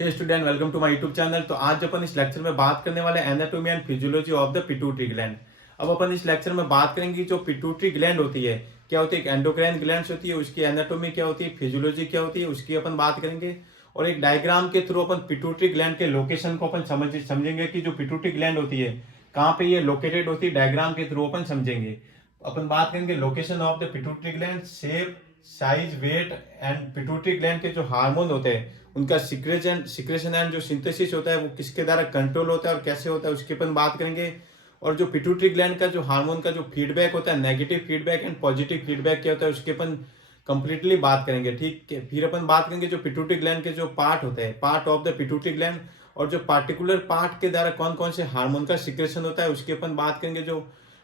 Hey student, welcome to my YouTube channel. तो आज अपन इस लेक्चर में बात करने वाले anatomy and physiology of the pituitary gland. अब अपन इस लेक्चर में बात करेंगे जो पिट्यूटरी ग्लैंड होती है क्या होती है, एक एंडोक्राइन ग्लैंड होती है, उसकी एनाटॉमी क्या होती है, फिजियोलॉजी क्या होती है, उसकी अपन बात करेंगे। और एक डायग्राम के थ्रू अपन पिट्यूटरी ग्लैंड के लोकेशन को अपन समझेंगे कि जो पिट्यूटरी ग्लैंड होती है कहाँ पे ये लोकेटेड होती है, डायग्राम के थ्रू अपन समझेंगे। अपन बात करेंगे location of the pituitary gland, shape, size, weight and pituitary gland के जो हार्मोन होते हैं उनका सिक्रेशन एंड जो सिंथेसिस होता है वो किसके द्वारा कंट्रोल होता है और कैसे होता है उसकी अपन बात करेंगे। और जो पिट्यूटरी ग्लैंड का जो हार्मोन का जो फीडबैक होता है, negative feedback and positive feedback क्या होता है उसकी अपन कंप्लीटली बात करेंगे। ठीक है, फिर अपन बात करेंगे जो पिट्यूटरी ग्लैंड के जो पार्ट होते हैं, part of the pituitary gland, और जो पार्टिकुलर पार्ट के द्वारा कौन कौन से हार्मोन का सिक्रेशन होता है उसकी अपन बात करेंगे। जो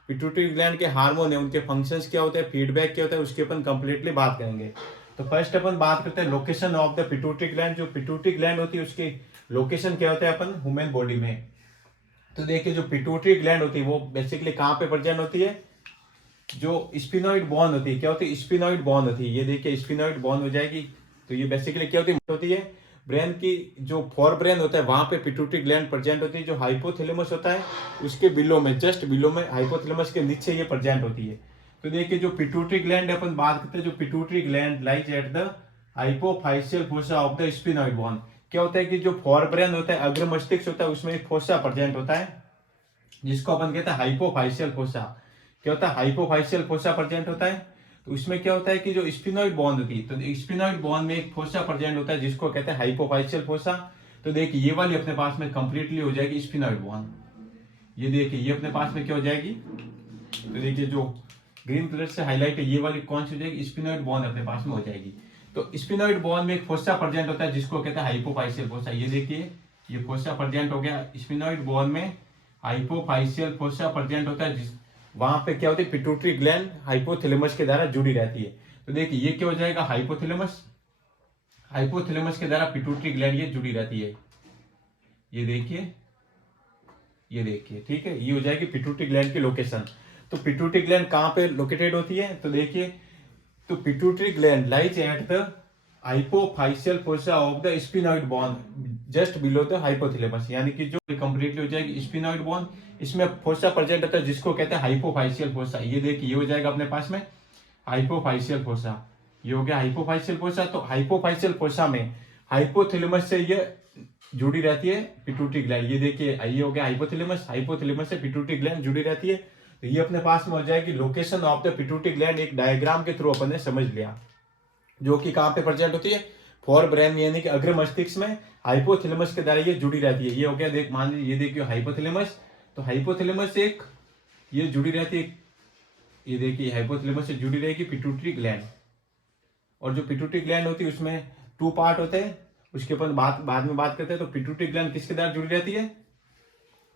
पिट्यूटरी ग्लैंड के हार्मोन है उनके फंक्शंस क्या होते हैं, फीडबैक क्या होता है उसकी अपन कंप्लीटली बात करेंगे। तो फर्स्ट अपन बात करते हैं location of the pituitary gland. जो पिट्यूटरी ग्लैंड होती है उसकी लोकेशन क्या होता है अपन ह्यूमन बॉडी में। तो देखिए जो पिट्यूटरी ग्लैंड होती है वो बेसिकली कहाँ पे प्रेजेंट होती है, जो स्पिनोइड बोन होती है, क्या होती है, स्पिनोइड बोन होती है। ये देखिए स्पिनोइड बोन हो जाएगी। तो ये बेसिकली क्या होती है ब्रेन की जो फोर ब्रेन होता है वहां पे पिट्यूटरी ग्लैंड प्रेजेंट होती है। जो हाइपोथैलेमस होता है उसके बिलो में, जस्ट बिलो में, हाइपोथैलेमस के नीचे ये प्रेजेंट होती है। तो देखिए जो पिट्यूटरी ग्लैंड अपन बात करते हैं, जो pituitary gland lies at the hypophysial fossa of the sphenoid bone. क्या होता है कि जो फोर ब्रेन होता है, अग्र मस्तिष्क होता है, उसमें एक फोसा प्रेजेंट होता है जिसको अपन कहते हैं हाइपोफाइशियल फोसा। क्या होता है, हाइपोफाइशियल फोसा प्रेजेंट होता है। तो उसमें क्या होता है कि जो स्पिनोइड बॉन्ड होती है, तो स्पिनोइड बॉन्ड में एक फोसा प्रेजेंट होता है जिसको कहते हैं हाइपोफाइशियल फोसा। तो देखिए ये वाली अपने पास में कंप्लीटली हो जाएगी स्पिनोइड बॉन्ड। ये देखिए ये अपने पास में क्या हो जाएगी, तो देखिए जो ग्रीन कलर से हाईलाइट है ये वाली कौन सी हो जाएगी, स्पिनोइड बॉन्ड अपने पास में हो जाएगी। तो स्पिनोइड बॉन्ड में एक फोसा प्रेजेंट होता है जिसको कहते हैं हाइपोफाइशियल फोसा। ये देखिए ये फोसा प्रेजेंट हो गया स्पिनोइड बॉन्ड में, हाइपोफाइशियल फोसा प्रेजेंट होता है जिस वहां पे क्या होती है, पिट्यूटरी ग्लैंड हाइपोथैलेमस के द्वारा जुड़ी रहती है। तो देखिए ये क्या हो जाएगा, हाइपोथैलेमस, हाइपोथैलेमस के द्वारा पिट्यूटरी ग्लैंड ये जुड़ी रहती है। ये देखिए ठीक है, ये हो जाएगी पिट्यूटरी ग्लैंड की लोकेशन। तो पिट्यूटरी ग्लैंड कहाँ पे लोकेटेड होती है, तो देखिए तो pituitary gland lies at the hypophysial fossa of the sphenoid bone just below the hypothalamus. यानी कि जो कंप्लीटली हो जाएगी स्पिनोइड बोन, इसमें फोसा प्रेजेंट होता है जिसको कहते हैं हाइपोफाइशियल फोसा। ये देखिए ये हो जाएगा अपने पास में हाइपोफाइशियल फोसा। ये हो गया हाइपोफाइशियल फोसा। तो हाइपोफाइशियल फोसा में हाइपोथैलेमस से ये जुड़ी रहती है पिट्यूटरी ग्लैंड। ये देखिए ये हो गया हाइपोथैलेमस, हाइपोथैलेमस से पिट्यूटरी ग्लैंड जुड़ी रहती है। तो ये अपने पास में हो जाएगी location of the pituitary gland. एक डायग्राम के थ्रू अपन ने समझ लिया, जो कि कहाँ पे प्रेजेंट होती है, फोर ब्रेन यानी कि अग्र मस्तिष्क में, हाइपोथैलेमस के द्वारा ये जुड़ी रहती है। ये हो गया, देख मान लीजिए ये देखिए हाइपोथैलेमस। तो हाइपोथैलेमस से एक ये जुड़ी रहती है, ये देखिए हाइपोथैलेमस से जुड़ी रहेगी पिट्यूटरी ग्लैंड। और जो पिट्यूटरी ग्लैंड होती है उसमें टू पार्ट होते हैं, उसके अपन बाद में बात करते हैं। तो पिट्यूटरी ग्लैंड किसके द्वारा जुड़ी रहती है,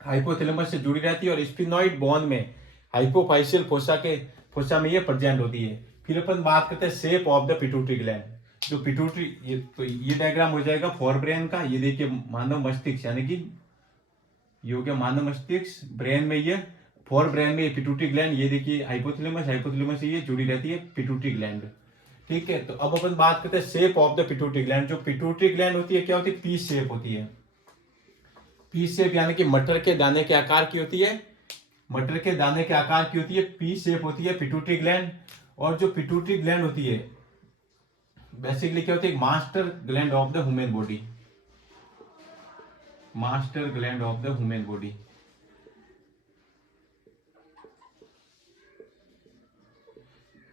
हाइपोथैलेमस से जुड़ी रहती है। और स्पिनोइड बोन में हाइपोफाइशियल फोसा में ये प्रेजेंट होती है। फिर अपन बात करते हैं shape of the pituitary gland. जो पिट्यूटरी ये डायग्राम हो जाएगा फोर ब्रेन का। ये देखिए मानव मस्तिष्क यानी कि ये हो गया मानव मस्तिष्क, ब्रेन में ये फोर ब्रेन में ये पिट्यूटरी ग्लैंड। ये देखिए हाइपोथैलेमस से ये जुड़ी रहती है पिट्यूटरी ग्लैंड। ठीक है, तो अब अपन बात करते हैं shape of the pituitary gland. जो पिट्यूटरी ग्लैंड होती है क्या होती है, पी शेप होती है। पी शेप यानी कि मटर के दाने के आकार की होती है, मटर के दाने के आकार की होती है, पी शेप होती है पिट्यूटरी ग्लैंड। और जो पिट्यूटरी ग्लैंड होती है बेसिकली क्या होती है, master gland of the human body, master gland of the human body.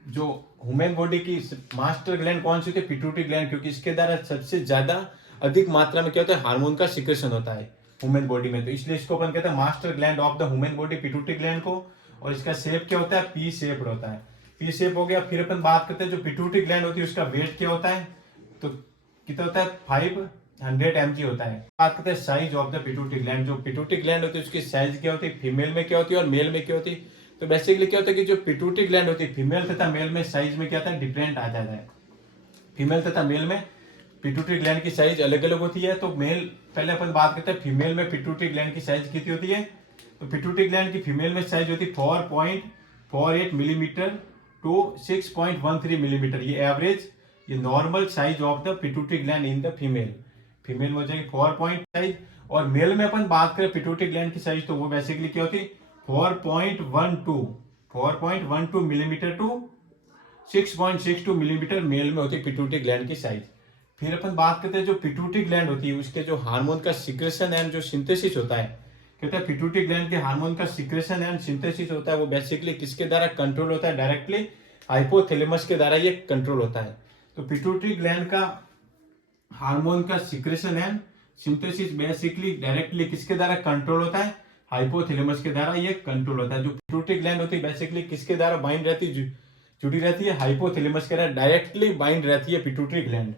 जो ह्यूमन बॉडी की मास्टर ग्लैंड कौन सी होती है, पिट्यूटरी ग्लैंड, क्योंकि इसके द्वारा सबसे ज्यादा अधिक मात्रा में क्या होता है, हार्मोन का सिक्रेशन होता है ह्यूमन बॉडी में। तो इसलिए इसको अपन कहते हैं master gland of the human body, pituitary gland को। और इसका शेप क्या होता है, पी शेप होता है। पी शेप हो गया। फिर अपन बात करते हैं जो पिट्यूटरी ग्लैंड होती है उसका वेट क्या होता है, तो कितना होता है, 500 mg होता है। बात करते हैं size of the pituitary gland. जो पिट्यूटरी ग्लैंड होती है उसकी साइज क्या होती है, फीमेल में क्या होती है और मेल में क्या होती है। तो बेसिकली क्या होता है कि जो पिट्यूटरी ग्लैंड होती है फीमेल तथा मेल में साइज में क्या होता है, डिफरेंट आ जाता है। फीमेल तथा मेल में पिट्यूटरी ग्लैंड की साइज अलग अलग होती है। तो मेल पहले अपन बात करते हैं फीमेल में पिट्यूटरी ग्लैंड की साइज कितनी होती है। तो पिट्यूटरी ग्लैंड की फीमेल में साइज होती है 4.48 मिलीमीटर टू 6.13 मिलीमीटर। ये एवरेज, ये normal size of the pituitary gland in the female. Female में हो जाएगी 4 पॉइंट साइज, और मेल में अपन बात करें पिट्यूटरी ग्लैंड की साइज तो वो बेसिकली क्या होती है 4.12 मिलीमीटर टू 6.62 मिलीमीटर मेल में होती है पिट्यूटरी ग्लैंड की साइज। फिर अपन बात करते हैं जो पिट्यूटरी ग्लैंड होती है उसके जो हार्मोन का सिक्रेशन एंड जो सिंथेसिस होता है, कहते हैं पिट्यूटरी ग्लैंड के हार्मोन का सिक्रेशन एंड सिंथेसिस होता है वो बेसिकली किसके द्वारा कंट्रोल होता है, डायरेक्टली हाइपोथैलेमस के द्वारा ये कंट्रोल होता है। तो पिट्यूटरी ग्लैंड का हार्मोन का secretion and synthesis basically directly किसके द्वारा कंट्रोल होता है, हाइपोथैलेमस के द्वारा ये कंट्रोल होता है। जो पिट्यूटरी ग्लैंड होती है बेसिकली किसके द्वारा बाइंड रहती है, जुड़ी रहती है हाइपोथैलेमस के द्वारा डायरेक्टली बाइंड रहती है पिट्यूटरी ग्लैंड,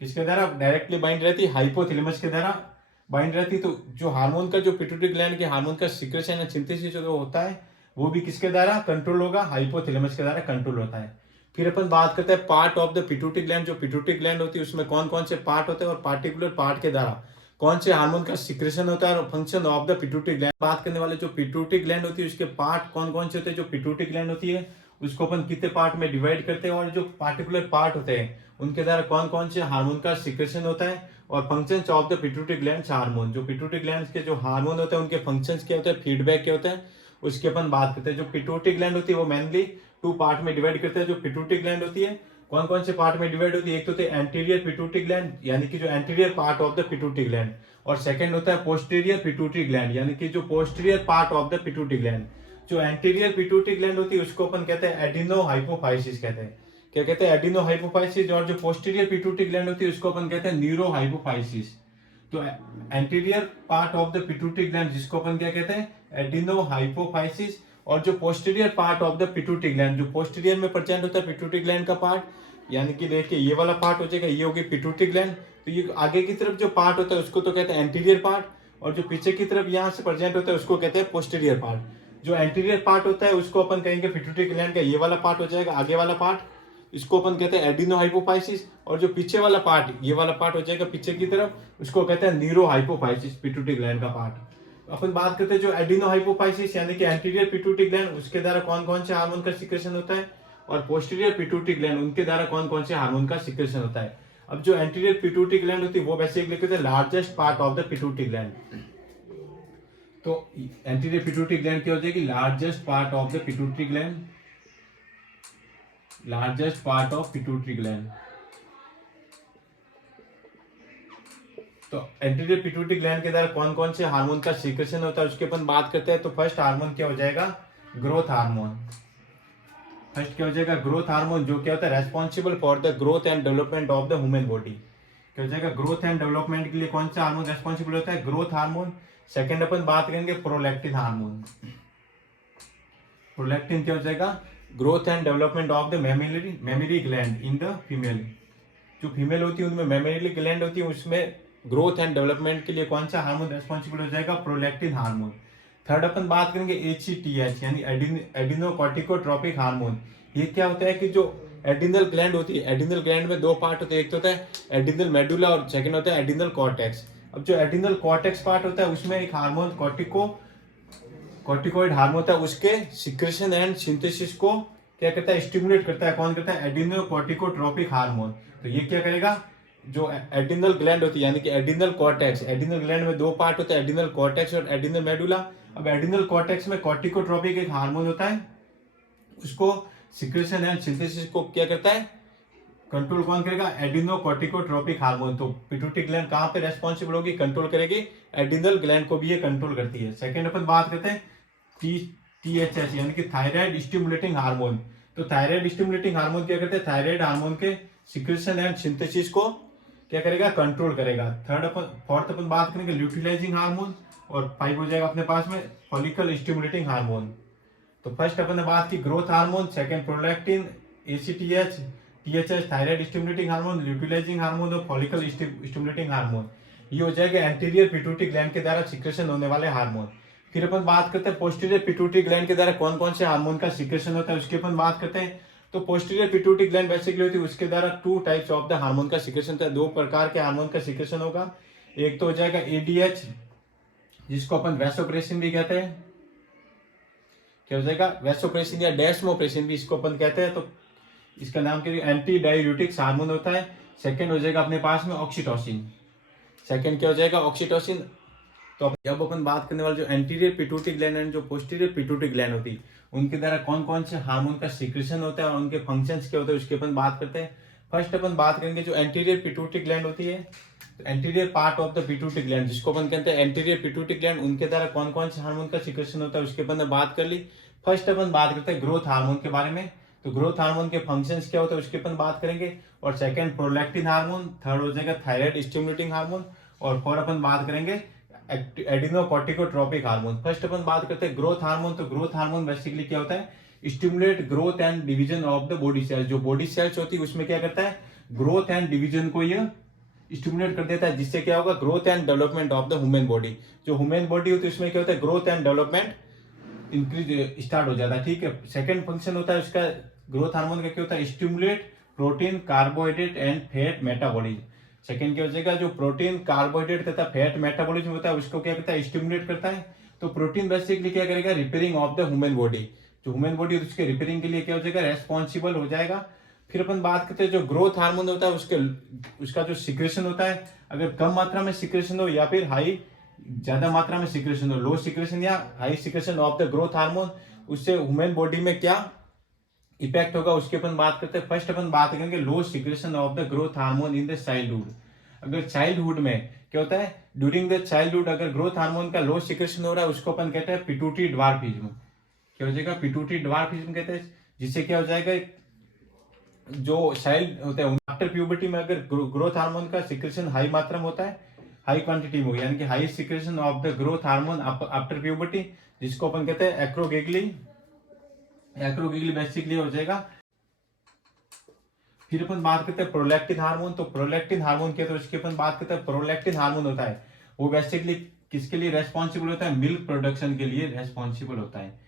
किसके द्वारा डायरेक्टली बाइंड रहती है, हाइपोथैलेमस के द्वारा बाइंड रहती है। तो जो हार्मोन का जो पिट्यूटरी ग्लैंड के हार्मोन का सिक्रेशन एंड सिंथेसिस जो होता है वो भी किसके द्वारा कंट्रोल होगा, हाइपोथैलेमस के द्वारा कंट्रोल होता है। फिर अपन बात करते हैं part of the pituitary gland, जो पिट्यूटरी ग्लैंड होती है उसमें कौन कौन से पार्ट होते हैं और पार्टिकुलर पार्ट के द्वारा कौन से हार्मोन का सिक्रेशन होता है और function of the pituitary gland. बात करने वाले जो पिट्यूटरी ग्लैंड होती है उसके पार्ट कौन कौन से होते हैं, जो पिट्यूटरी ग्लैंड होती है उसको अपन कितने पार्ट में डिवाइड करते हैं और जो पार्टिकुलर पार्ट होते हैं उनके द्वारा कौन कौन से हार्मोन का सिक्रेशन होता है और functions of the pituitary gland hormone. जो पिट्यूटरी ग्लैंड के जो हार्मोन होते हैं उनके फंक्शंस क्या होते हैं, फीडबैक क्या होते हैं, उसके अपन बात करते हैं। जो पिट्यूटरी ग्लैंड होती है वो मेनली 2 पार्ट में डिवाइड करते हैं। जो पिट्यूटरी ग्लैंड होती है कौन कौन से पार्ट में डिवाइड होती है, एक तो होते हैं एंटीरियर पिट्यूटरी ग्लैंड यानी कि जो anterior part of the pituitary gland, और सेकंड होता है पोस्टीरियर पिट्यूटरी ग्लैंड यानी कि जो posterior part of the pituitary gland. जो एंटीरियर पिट्यूटरी ग्लैंड होती है उसको अपन कहते हैं एडिनो हाइपोफाइसिस कहते हैं, क्या कहते हैं, एडिनो हाइपोफाइसिस। और जो पोस्टीरियर पिट्यूटरी ग्लैंड होती है उसको अपन कहते हैं न्यूरो हाइपोफाइसिस। तो anterior part of the pituitary gland जिसको अपन क्या कहते हैं, एडिनो हाइपोफाइसिस, और जो posterior part of the pituitary gland, जो पोस्टीरियर में प्रेजेंट होता है पिट्यूटरी ग्लैंड का पार्ट यानी कि देखिए ये वाला पार्ट हो जाएगा, ये होगी पिट्यूटरी ग्लैंड। तो ये आगे की तरफ जो पार्ट होता है उसको तो कहते हैं एंटीरियर पार्ट, और जो पीछे की तरफ यहाँ से प्रेजेंट होता है उसको कहते हैं पोस्टीरियर पार्ट। जो एंटीरियर पार्ट होता है उसको अपन कहेंगे पिट्यूटरी ग्लैंड का ये वाला पार्ट हो जाएगा, आगे वाला पार्ट, इसको अपन कहते हैं एडिनो हाइपोफाइसिस। और जो पीछे वाला पार्ट ये वाला पार्ट हो जाएगा पीछे की तरफ, उसको कहते हैं न्यूरो हाइपोफाइसिस, पिट्यूटरी ग्लैंड का पार्ट। अपन बात करते हैं जो एडिनो हाइपोफाइसिस यानी कि एंटीरियर पिट्यूटरी ग्लैंड उसके द्वारा कौन कौन से हार्मोन का सिक्रेशन होता है, और पोस्टीरियर पिट्यूटरी ग्लैंड उनके द्वारा कौन कौन से हार्मोन का सिक्रेशन होता है। अब जो एंटीरियर पिट्यूटरी ग्लैंड होती है वो बेसिकली कहते हैं largest part of the pituitary gland. तो एंटीरियर पिट्यूटरी ग्लैंड क्या हो जाएगी, largest part of the pituitary gland, largest part of pituitary gland. तो एंटीरियर पिट्यूटरी ग्लैंड के द्वारा कौन कौन से हार्मोन का सिक्रेशन होता है उसकी अपन बात करते हैं। तो फर्स्ट हार्मोन क्या हो जाएगा, ग्रोथ हार्मोन। फर्स्ट क्या हो जाएगा, ग्रोथ हार्मोन, जो क्या होता है responsible for the growth and development of the human body. क्या हो जाएगा, ग्रोथ एंड डेवलपमेंट के लिए कौन सा हार्मोन रेस्पॉन्सिबल होता है, ग्रोथ हार्मोन। सेकंड अपन बात करेंगे प्रोलैक्टिन हार्मोन। प्रोलैक्टिन क्या हो जाएगा, growth and development of the mammary gland in the female. जो फीमेल होती है उनमें मेमरी ग्लैंड होती है उसमें ग्रोथ एंड डेवलपमेंट के लिए कौन सा हार्मोन रेस्पॉन्सिबल हो जाएगा, प्रोलैक्टिन हार्मोन। थर्ड अपन बात करेंगे एचसीटीएच यानी एडिनोकॉर्टिकोट्रोपिक हार्मोन। ये क्या होता है कि जो एडिनल ग्लैंड होती है, एडिनल ग्लैंड में 2 पार्ट होते हैं, एक तो होता है एडिनल मेडुला और सेकंड होता है एडिनल कॉर्टेक्स। अब जो एडिनल कॉर्टेक्स पार्ट होता है उसमें एक हार्मोन कॉर्टिकोइड हार्मोन होता है, उसके सिक्रेशन एंड सिंथेसिस को क्या करता है, स्टिमुलेट करता है। कौन करता है, एडिनोकॉर्टिकोट्रोपिक हार्मोन। तो ये क्या करेगा, जो एडिनल ग्लैंड होती है यानी कि एडिनल कॉर्टेक्स, एडिनल ग्लैंड में 2 पार्ट होते हैं, एडिनल कॉर्टेक्स और एडिनल मेडुला। अब एडिनल कॉर्टेक्स में कॉर्टिकोट्रोपिक एक हार्मोन होता है, उसको सिक्रेशन एंड सिंथेसिस को क्या करता है, कंट्रोल कौन करेगा, एडिनोकॉर्टिकोट्रोपिक हार्मोन। तो पिट्यूटरी ग्लैंड कहाँ पे रेस्पॉन्सिबल होगी, कंट्रोल करेगी, एडिनल ग्लैंड को भी ये कंट्रोल करती है। सेकंड अपन बात करते हैं THS यानी कि थायराइड स्टिमुलेटिंग हार्मोन। तो थायराइड स्टिमुलेटिंग हार्मोन क्या करते हैं, थायराइड हार्मोन के सिक्रेशन एंड सिंथेसिस को क्या करेगा, कंट्रोल करेगा। फोर्थ अपन बात करेंगे ल्यूटिलाइजिंग हार्मोन, और 5 हो जाएगा अपने पास में फॉलिकल स्टिमुलेटिंग हार्मोन। तो फर्स्ट अपन ने बात की growth hormone, second prolactin, ACTH, THS thyroid stimulating hormone, luteinizing hormone और फॉलिकल स्टिमुलेटिंग हार्मोन। ये हो जाएगा एंटीरियर पिट्यूटरी ग्लैंड के द्वारा सिक्रेशन होने वाले हार्मोन। फिर अपन बात करते हैं पोस्टीरियर पिट्यूटरी ग्लैंड के द्वारा कौन कौन से हार्मोन का सिक्रेशन होता है उसकी अपन बात करते हैं। तो पोस्टीरियर पिट्यूटरी ग्लैंड बेसिकली होती है उसके द्वारा 2 टाइप्स ऑफ द हार्मोन का सिक्रेशन होता है, 2 प्रकार के हार्मोन का सिक्रेशन होगा। एक तो हो जाएगा ADH जिसको अपन वैसोप्रेसिन भी कहते हैं, क्या हो जाएगा, वैसोप्रेसिन या डेस्मोप्रेसिन भी इसको अपन कहते हैं। तो इसका नाम क्या है, एंटी डाययूरेटिक्स हार्मोन होता है। सेकंड हो जाएगा अपने पास में ऑक्सीटोसिन। सेकंड क्या हो जाएगा, ऑक्सीटोसिन। तो अब अपन बात करने वाले जो एंटीरियर पिट्यूटरी ग्लैंड एंड जो पोस्टीरियर पिट्यूटरी ग्लैंड होती है, उनके द्वारा कौन कौन से हार्मोन का सीक्रेशन होता है और उनके फंक्शंस क्या होते हैं, उसकी अपन बात करते हैं। फर्स्ट अपन बात करेंगे जो एंटीरियर पिट्यूटरी ग्लैंड होती है, तो anterior part of the pituitary gland जिसको अपन कहते हैं एंटीरियर पिट्यूटरी ग्लैंड, उनके द्वारा कौन कौन से हार्मोन का सीक्रेशन होता है उसके अपन ने बात कर ली। फर्स्ट अपन बात करते हैं ग्रोथ हार्मोन के बारे में, तो ग्रोथ हार्मोन के फंक्शंस क्या होते हैं उसके अपन बात करेंगे। और सेकंड प्रोलैक्टिन हार्मोन, थर्ड हो जाएगा थायराइड स्टिमुलेटिंग हार्मोन, और फोर अपन बात करेंगे एडिनोकॉर्टिकोट्रोपिक हार्मोन। फर्स्ट अपन बात करते हैं ग्रोथ हार्मोन, तो ग्रोथ हार्मोन बेसिकली क्या होता है, stimulate growth and division of the body cells. जो बॉडी सेल्स होती है उसमें क्या करता है, ग्रोथ एंड डिवीजन को ये स्टिमुलेट कर देता है, जिससे क्या होगा, growth and development of the human body. जो ह्यूमन बॉडी होती है उसमें क्या होता है, growth and development increase start हो जाता है, ठीक है। सेकंड फंक्शन होता है उसका ग्रोथ हार्मोन का क्या होता है, stimulate protein carbohydrate and fat metabolism. Second क्या हो जाएगा, जो प्रोटीन कार्बोहाइड्रेट तथा फैट मेटाबॉलिज्म होता है उसको क्या करता है, स्टिमुलेट करता है। तो प्रोटीन बेसिकली क्या करेगा, repairing of the human body. जो ह्यूमन बॉडी है उसके रिपेयरिंग के लिए क्या हो जाएगा, रेस्पॉन्सिबल हो जाएगा। फिर अपन बात करते हैं जो ग्रोथ हार्मोन होता है उसका जो सिक्रेशन होता है, अगर कम मात्रा में सिक्रेशन हो या फिर हाई ज्यादा मात्रा में सिक्रेशन हो, लो सिक्रेशन या high secretion of the growth hormone, उससे ह्यूमन बॉडी में क्या इफेक्ट होगा उसके अपन बात करते हैं। फर्स्ट अपन बात करेंगे low secretion of the growth hormone in the childhood. अगर चाइल्डहुड में क्या होता है, ड्यूरिंग द चाइल्डहुड अगर ग्रोथ हार्मोन का लो सिक्रेशन हो रहा है उसको अपन कहते हैं पिट्यूटरी ड्वार्फिज्म। क्या हो जाएगा, पिट्यूटरी ड्वार्फिज्म कहते हैं। जिससे क्या हो जाएगा, जो चाइल्ड होते हैं आफ्टर प्यूबर्टी में अगर ग्रोथ हार्मोन का सिक्रेशन हाई मात्रा में होता है, हाई क्वांटिटी में होगी, यानी कि high secretion of the growth hormone after puberty, जिसको अपन कहते हैं एक्रोगेगली। एक्रोगेगली बेसिकली हो जाएगा। फिर अपन बात करते हैं प्रोलैक्टिन हार्मोन, तो प्रोलैक्टिन हार्मोन क्या, तो इसकी अपन बात करते हैं प्रोलैक्टिन हार्मोन होता है वो बेसिकली किसके लिए रेस्पॉन्सिबल होता है, मिल्क प्रोडक्शन के लिए रेस्पॉन्सिबल होता है।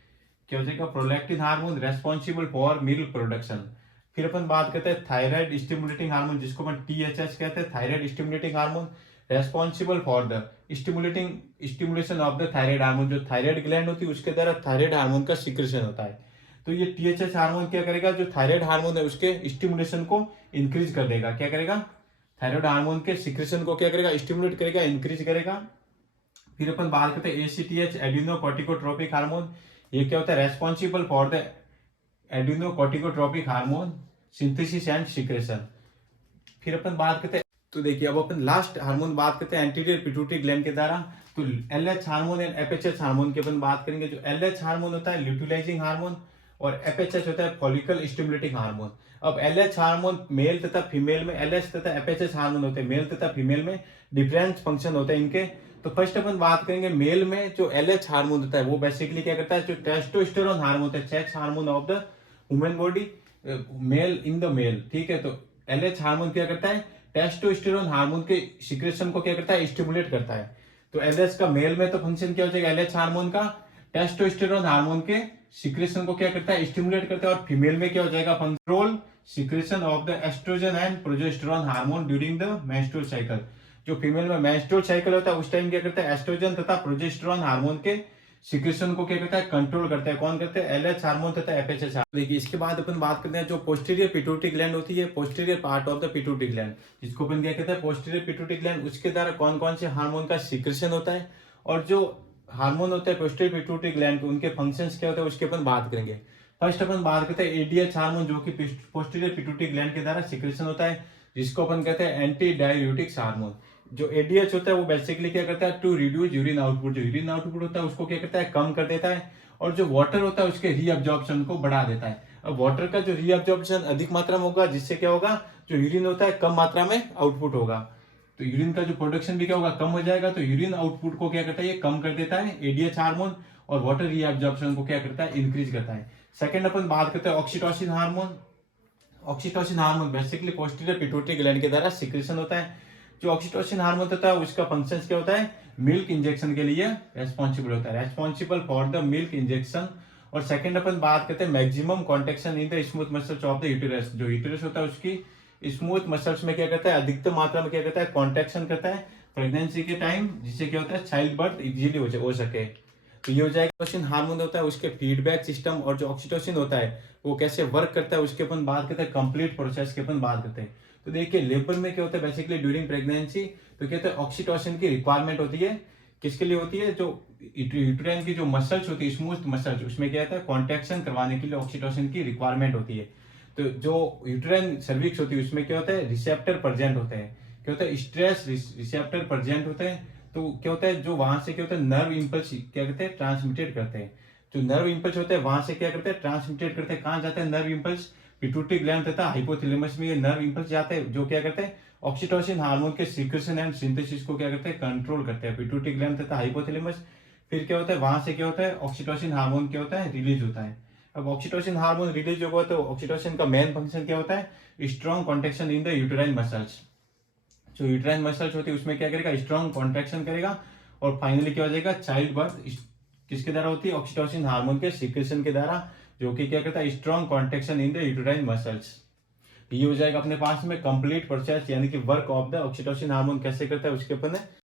क्या हो जाएगा, prolactin hormone responsible for milk production. फिर अपन बात करते हैं थायराइड स्टिमुलेटिंग हार्मोन, जिसको अपन THH कहते हैं, thyroid stimulating hormone responsible for the stimulation of the thyroid hormone. जो थायराइड ग्लैंड होती है उसके द्वारा थायराइड हार्मोन का सिक्रेशन होता है। तो ये THH हार्मोन क्या करेगा, जो थायराइड हार्मोन है उसके स्टिमुलेशन को इंक्रीज कर देगा। क्या करेगा, थायराइड हार्मोन के सिक्रेशन को क्या करेगा, स्टिमुलेट करेगा, इंक्रीज करेगा। फिर अपन बात करते हैं ACTH एडिनोकॉर्टिकोट्रोपिक हार्मोन। ये क्या होता है, responsible for the adrenocorticotropic hormone synthesis and secretion. फिर अपन बात करते हैं, तो देखिए अब अपन लास्ट हार्मोन बात करते हैं एंटीरियर पिट्यूटरी ग्लैंड के द्वारा, तो LH hormone and FHH hormone की अपन बात करेंगे। जो LH हार्मोन होता है ल्यूटिलाइजिंग हार्मोन और FHH होता है फॉलिकल स्टिमुलेटिंग हार्मोन। अब LH हार्मोन मेल तथा फीमेल में, LH तथा FHH हार्मोन होते हैं मेल तथा फीमेल में, डिफरेंट फंक्शन होते हैं इनके। तो फर्स्ट अपन बात करेंगे मेल में जो LH हार्मोन होता है वो बेसिकली क्या करता है, जो टेस्टोस्टेरोन हार्मोन होता है, sex hormone of the human body, male in the male, ठीक है। तो LH हार्मोन क्या करता है, टेस्टोस्टेरोन हार्मोन के सिक्रेशन को क्या करता है, स्टिमुलेट करता है। तो LH का मेल में तो फंक्शन क्या हो जाएगा, LH हार्मोन का टेस्टोस्टेरोन हार्मोन के सिक्रेशन को क्या करता है, स्टिमुलेट करता है। और फीमेल में क्या हो जाएगा, control secretion of the estrogen and progesterone hormone during the menstrual cycle. जो फीमेल में मेंस्ट्रुअल साइकिल होता है उस टाइम क्या करता है, एस्ट्रोजन तथा प्रोजेस्टेरोन हार्मोन के सिक्रेशन को क्या करता है, कंट्रोल करता है। कौन करते हैं, LH हार्मोन तथा FHH हार्मोन। देखिए इसके बाद अपन बात करते हैं जो पोस्टीरियर पिट्यूटरी ग्लैंड होती है, posterior part of the pituitary gland, जिसको अपन क्या कहते हैं, पोस्टीरियर पिट्यूटरी ग्लैंड, उसके द्वारा कौन कौन से हार्मोन का सिक्रेशन होता है और जो हार्मोन होते हैं पोस्टीरियर पिट्यूटरी ग्लैंड के उनके फंक्शंस क्या होते हैं उसके अपन बात करेंगे। फर्स्ट अपन बात करते हैं ADH हार्मोन, जो कि पोस्टीरियर पिट्यूटरी ग्लैंड के द्वारा सिक्रेशन होता है, जिसको अपन कहते हैं एंटी डाययूरेटिक्स हार्मोन। जो ADH होता है वो बेसिकली क्या करता है, टू रिड्यूस यूरिन आउटपुट। जो यूरिन आउटपुट होता है उसको क्या करता है, कम कर देता है। और जो वाटर होता है उसके रीअब्जॉर्प्शन को बढ़ा देता है। अब वाटर का जो रीअब्जॉर्प्शन अधिक मात्रा में होगा, जिससे क्या होगा, जो यूरिन होता है कम मात्रा में आउटपुट होगा, तो यूरिन का जो प्रोडक्शन भी क्या होगा, कम हो जाएगा। तो यूरिन आउटपुट को क्या करता है, ये कम कर देता है ADH हार्मोन, और वाटर रीअब्जॉर्प्शन को क्या करता है, इंक्रीज करता है। सेकंड अपन बात करते हैं oxytocin hormone. Oxytocin hormone basically posterior pituitary gland के द्वारा सिक्रेशन होता है। जो ऑक्सीटोसिन हार्मोन होता है उसका फंक्शन क्या होता है, मिल्क इंजेक्शन के लिए रेस्पॉन्सिबल होता है, responsible for the milk injection. और सेकंड अपन बात करते हैं maximum contraction in the smooth muscles of the uterus. जो यूटेरस होता है उसकी स्मूथ मसल्स में क्या करता है, अधिकतम मात्रा में क्या करता है, कॉन्ट्रेक्शन करता है प्रेगनेंसी के टाइम, जिससे क्या होता है, चाइल्ड बर्थ इजीली हो सके। तो ये हो जाएगा ऑक्सीटोसिन हार्मोन होता है उसके फीडबैक सिस्टम, और जो ऑक्सीटोसिन होता है वो कैसे वर्क करता है उसके अपन बात करते हैं, कंप्लीट प्रोसेस के अपन बात करते हैं। तो देखिए लेबर में क्या होता है बेसिकली ड्यूरिंग प्रेगनेंसी, तो कहते हैं ऑक्सीटोसिन की रिक्वायरमेंट होती है। किसके लिए होती है? जो यूट्राइन की जो मसल्स होती है, स्मूथ मसल्स, उसमें क्या होता है कॉन्ट्रेक्शन करवाने के लिए ऑक्सीटोसिन की रिक्वायरमेंट होती है। तो जो यूट्राइन सर्विक्स होती है उसमें क्या होता है रिसेप्टर प्रेजेंट होते हैं। क्या होता है स्ट्रेस रिसेप्टर प्रेजेंट होते हैं। तो क्या होता है जो वहां से क्या होता है नर्व इम्पल्स क्या करते हैं ट्रांसमिटेड करते हैं। जो नर्व इम्पल्स होते हैं वहां से क्या करते हैं ट्रांसमिटेड करते हैं। कहाँ जाते हैं नर्व इम्पल्स? पिट्यूटरी ग्लैंड तथा हाइपोथैलेमस में ये नर्व इम्पल्स जाते हैं, जो क्या करते हैं ऑक्सीटोसिन हार्मोन के सीक्रेशन एंड सिंथेसिस को क्या करते हैं कंट्रोल करते हैं, पिट्यूटरी ग्लैंड तथा हाइपोथैलेमस। फिर क्या होता है वहां से क्या होता है ऑक्सीटोसिन हार्मोन क्या होता है रिलीज होता है। अब ऑक्सीटोसिन हार्मोन रिलीज होगा तो ऑक्सीटोसिन का मेन फंक्शन क्या होता है strong contraction in the uterine muscles. जो यूटेराइन मसल्स होती है उसमें क्या करेगा स्ट्रॉन्ग कॉन्ट्रेक्शन करेगा। और फाइनली क्या हो जाएगा चाइल्ड बर्थ किसके द्वारा होती है ऑक्सीटोसिन हार्मोन के सीक्रेशन के द्वारा, जो कि क्या करता है strong contraction in the uterine muscles. ये हो जाएगा अपने पास में कंप्लीट प्रोसेस, यानी कि work of the oxytocin hormone कैसे करता है उसके ऊपर